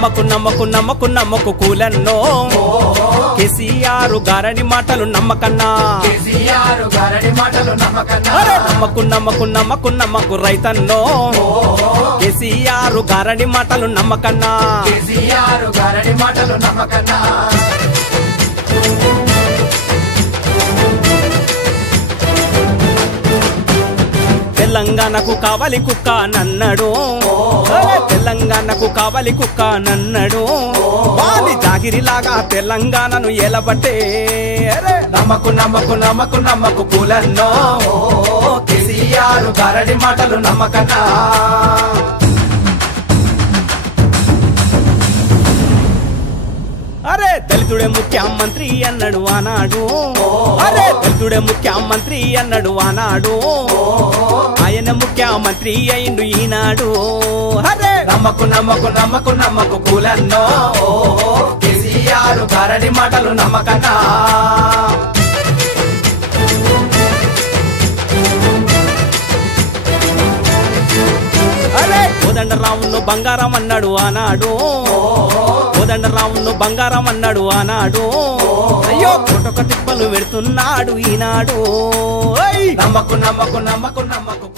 నమ్మకు కూలన్నో కేసీఆర్ గారడి మాటలు నమ్మకన్నా నమ్మకు రైతన్నో కేసీఆర్ గారడి మాటలు నమ్మకన్నా తెలంగాణకు కావాలి కుక్క నన్నడు తెలంగాణకు కావాలి కుక్క నన్నడు వారి జాగిరిలాగా తెలంగాణను ఏలబట్టే నమ్మకు కూలన్నో కేసీఆర్ గారడి మాటలు నమ్మకన్నా అరే దళితుడే ముఖ్యమంత్రి అన్నాడు ఆనాడు దళితుడే ముఖ్యమంత్రి అన్నాడు ఆనాడు ఆయన ముఖ్యమంత్రి అయిండు ఈనాడు అరే నమ్మకు కూలన్నో కేసీఆర్ గారడి మాటలు నమ్మకన్నా అరే కోదండరామును బంగారం అన్నాడు ఆనాడు కోదండరామును బంగారం అన్నాడు ఆనాడు అయ్యో కోటొక తిప్పలు పెడుతున్నాడు ఈనాడు నమ్మకు